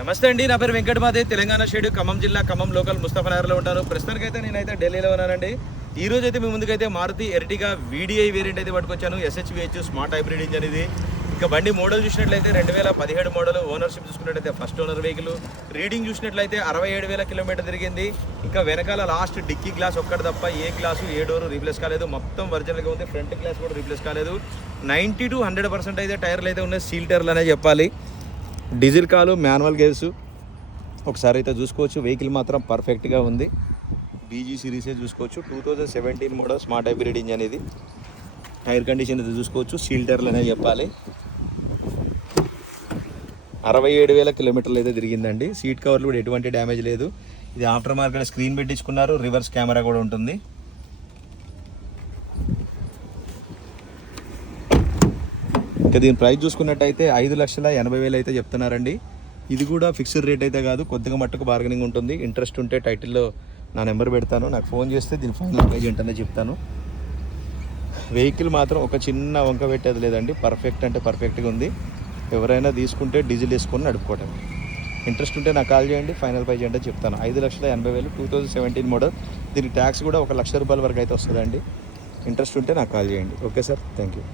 నమస్తే అండి, నా పేరు వెంకటమాదే. తెలంగాణ షేడ్, ఖమ్మం జిల్లా, ఖమ్మం లోకల్, ముస్తఫానగర్లో ఉంటాను. ప్రస్తుతానికైతే నేనైతే ఢిల్లీలో ఉన్నానండి. ఈ రోజు అయితే మీ ముందుకైతే మారుతి ఎర్టిగా VDI వేరియంట్ అయితే పట్టుకొచ్చాను. SHVH స్మార్ట్ హైబ్రిడ్ ఇంజన్ ఇది. ఇంకా బండి మోడల్ చూసినట్లయితే 2017 మోడల్. ఓనర్షిప్ చూసుకున్నట్లయితే ఫస్ట్ ఓనర్ వెహికల్. రీడింగ్ చూసినట్లయితే 67,000 కిలోమీటర్ తిరిగింది. ఇంకా వెనకాల లాస్ట్ డిక్కీ గ్లాస్ ఒక్కటి తప్ప ఏ గ్లాసు ఏ డోరు రీప్లేస్ కాలేదు. మొత్తం ఒరిజినల్గా ఉంది. ఫ్రంట్ గ్లాస్ కూడా రీప్లేస్ కాలేదు. 90 to 100% అయితే టైర్లు అయితే ఉన్నాయి. సీల్ టైర్లు అనే చెప్పాలి. డీజిల్ కాలు, మాన్యువల్ గేర్స్ ఒకసారి అయితే చూసుకోవచ్చు. వెహికల్ మాత్రం పర్ఫెక్ట్గా ఉంది. BG సిరీసే చూసుకోవచ్చు. 2017 మోడల్ స్మార్ట్ హైబ్రిడ్ ఇంజన్ ఇది. టైర్ కండిషన్ అయితే చూసుకోవచ్చు. సీల్ టైర్లు అనేది చెప్పాలి. 67,000 కిలోమీటర్లు అయితే తిరిగిందండి. సీట్ కవర్లు కూడా ఎటువంటి డ్యామేజ్ లేదు. ఇది ఆఫ్టర్ మార్కెట్ స్క్రీన్ పెట్టించుకున్నారు. రివర్స్ కెమెరా కూడా ఉంటుంది. ఇంకా దీని ప్రైస్ చూసుకున్నట్టయితే 5,80,000 అయితే చెప్తున్నారండి. ఇది కూడా ఫిక్స్డ్ రేట్ అయితే కాదు, కొద్దిగా మట్టుకు బార్గెనింగ్ ఉంటుంది. ఇంట్రెస్ట్ ఉంటే టైటిల్లో నా నెంబర్ పెడతాను, నాకు ఫోన్ చేస్తే దీని ఫైనల్ ప్రైజ్ ఏంటనే చెప్తాను. వెహికల్ మాత్రం ఒక చిన్న వంక పెట్టేది లేదండి. పర్ఫెక్ట్ అంటే పర్ఫెక్ట్గా ఉంది. ఎవరైనా తీసుకుంటే డీజిల్ వేసుకొని నడుపుకోవటం. ఇంట్రెస్ట్ ఉంటే నాకు కాల్ చేయండి, ఫైనల్ ప్రైజ్ ఏంటో చెప్తాను. 5,80,000 2017 మోడల్. దీనికి ట్యాక్స్ కూడా 1,00,000 రూపాయల వరకు అయితే వస్తుందండి. ఇంట్రెస్ట్ ఉంటే నాకు కాల్ చేయండి. Okay sir, thank you.